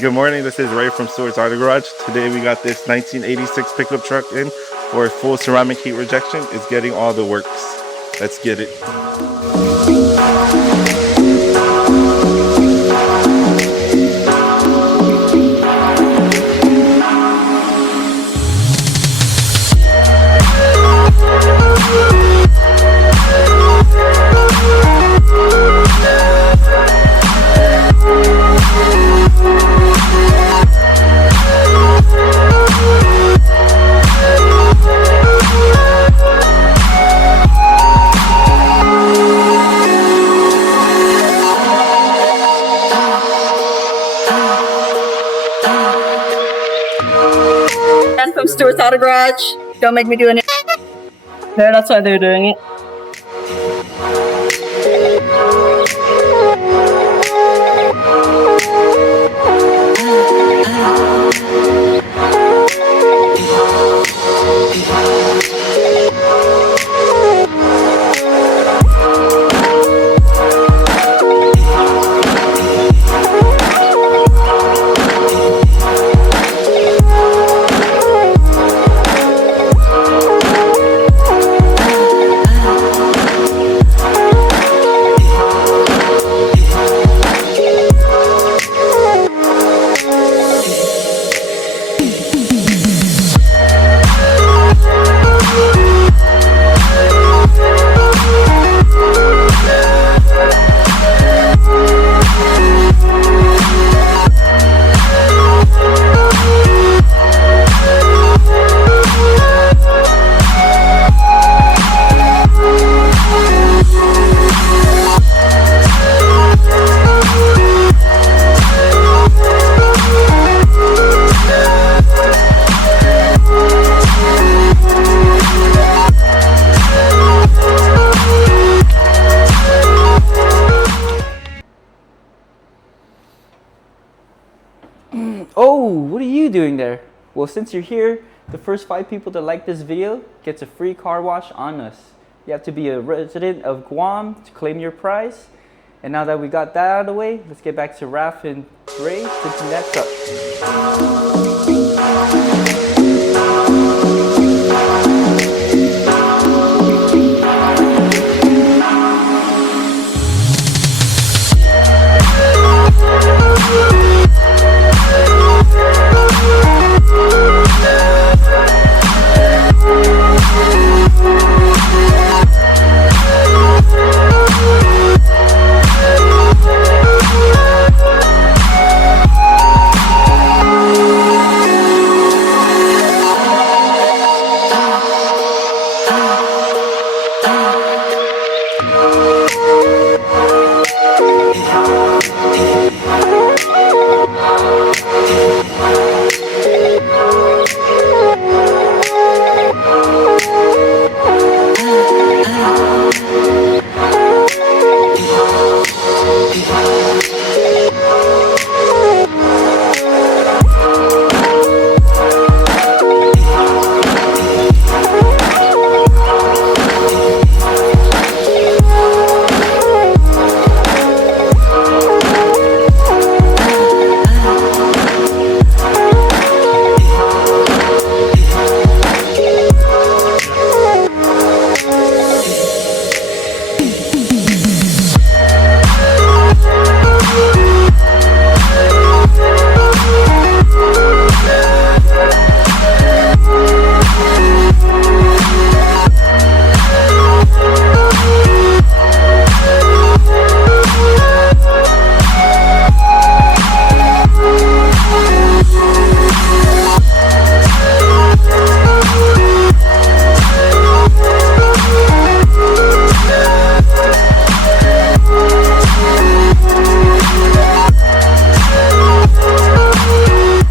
Good morning, this is Ray from Stewart's Auto Garage. Today we got this 1986 pickup truck in for a full ceramic heat rejection. It's getting all the works. Let's get it. From Stewart's Auto Garage. Don't make me do it. Yeah, that's why they're doing it. Oh, what are you doing there? Well, since you're here, the first 5 people to like this video gets a free car wash on us. You have to be a resident of Guam to claim your prize. And now that we got that out of the way, let's get back to Raph and Ray tinting that truck.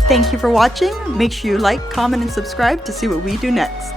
Thank you for watching. Make sure you like, comment, and subscribe to see what we do next.